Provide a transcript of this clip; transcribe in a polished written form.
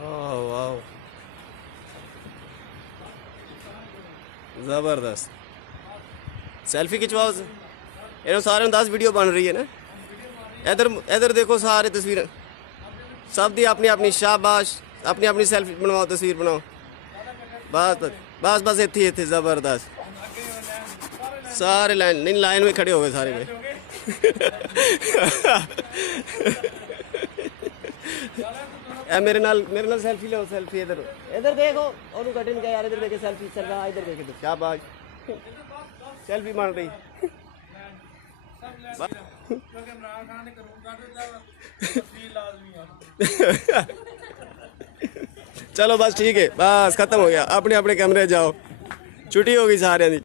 ओह वाह, जबरदस्त। सेल्फी खिंचवाओ, इन्होंने सारे 10 वीडियो बन रही है ना। इधर इधर देखो, सारे तस्वीर सब दी अपनी अपनी, शाबाश, अपनी अपनी सेल्फी बनवाओ, तस्वीर बनाओ। बस बस बस, इतनी इतनी जबरदस्त। सारे लाइन नहीं, लाइन में खड़े हो गए सारे में। मेरे नाल सेल्फी लो, सेल्फी इधर इधर देखो, और कटिंग क्या यार, इधर देखे सेल्फी, सरगा इधर देखे तो शाबाश, सेल्फी बन रही। चलो बस ठीक है, बस खत्म हो गया, अपने अपने कमरे जाओ, छुट्टी होगी सारे दी।